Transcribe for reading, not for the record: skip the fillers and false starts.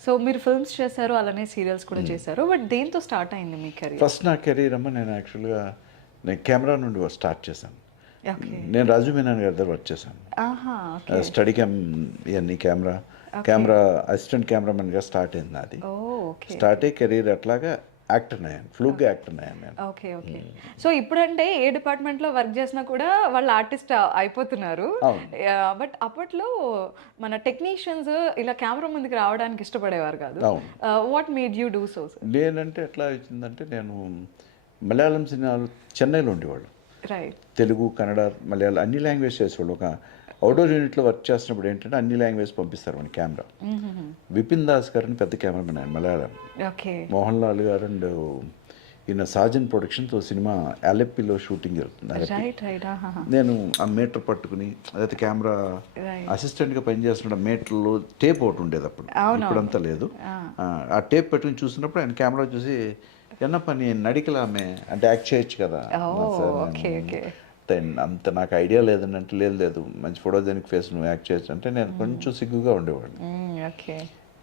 So మీరు films చేశారు, అలానే సీరియల్స్ కూడా చేశారు. బట్ దేంతో స్టార్ట్ అయింది మీ కెరీర్? ఫస్ట్ నా కెరీర్ అమ్మ నేను యాక్చువల్గా నేను కెమెరా నుండి స్టార్ట్ చేశాను. ఓకే. నేను రాజు మీనన్ గారి దగ్గర వర్క్ చేశాను. ఆహా! ఓకే. స్టడీ ఇవన్నీ కెమెరా అసిస్టెంట్ కెమెరామెన్గా స్టార్ట్ అయింది నాది. ఓహ్! ఓకే. స్టార్ట్ అయ్యి కెరీర్ అట్లాగా యాక్టర్ అయ్యాను, ఫ్లూక్గా యాక్టర్ అయ్యాను నేను. ఓకే. ఓకే. సో ఇప్పుడంటే ఏ డిపార్ట్మెంట్‌లో వర్క్ చేసినా కూడా వాళ్ళు ఆర్టిస్ట్ అయిపోతున్నారు. అవును. బట్ అప్పట్లో మన టెక్నీషియన్స్ ఇలా కెమెరా ముందుకు రావడానికి ఇష్టపడేవారు కాదు. అవును. What made you do so? నేనంటే ఎట్లా వచ్చిందంటే నేను మలయాళం సినిమాలు చెన్నైలో ఉండేవాళ్ళు. రైట్. తెలుగు, కన్నడ, మలయాళం అన్ని లాంగ్వేజ్ చేసేవాళ్ళు. ఒక అవుట్డోర్ యూనిట్లో వర్క్ చేస్తున్నప్పుడు ఏంటంటే అన్ని లాంగ్వేజ్ పంపిస్తారు మన కెమెరా. విపిన్ దాస్ గారిని పెద్ద కెమెరామెన్ ఆయన మలయాళం. ఓకే. మోహన్ లాల్ గారు అండ్ ఈయన సాజన్ ప్రొడక్షన్తో సినిమా అలెప్పిలో షూటింగ్ జరుగుతుంది. అలెప్పి. రైట్. రైట్. ఆహాహా. నేను ఆ మీటర్ పట్టుకుని అదైతే కెమెరా రైట్. అసిస్టెంట్గా పనిచేస్తున్న మీటర్లో టేప్ ఒకటి ఉండేది అప్పుడు. అవునవును. ఇప్పుడంతా లేదు. ఆ టేప్ పెట్టుకుని చూసినప్పుడు ఆయన కెమెరా చూసి ఎన్నప్ప నేను నడికలామే అంటే యాక్ట్ చేయొచ్చు కదా. ఓకే. ఓకే. అంత నాకు ఐడియా లేదని అంటే లేదు మంచి ఫోటోజెనిక్ ఫేస్ నువ్వు యాక్ట్ చేయొచ్చు అంటే నేను కొంచెం సిగ్గుగా ఉండేవాడిని. ఓకే.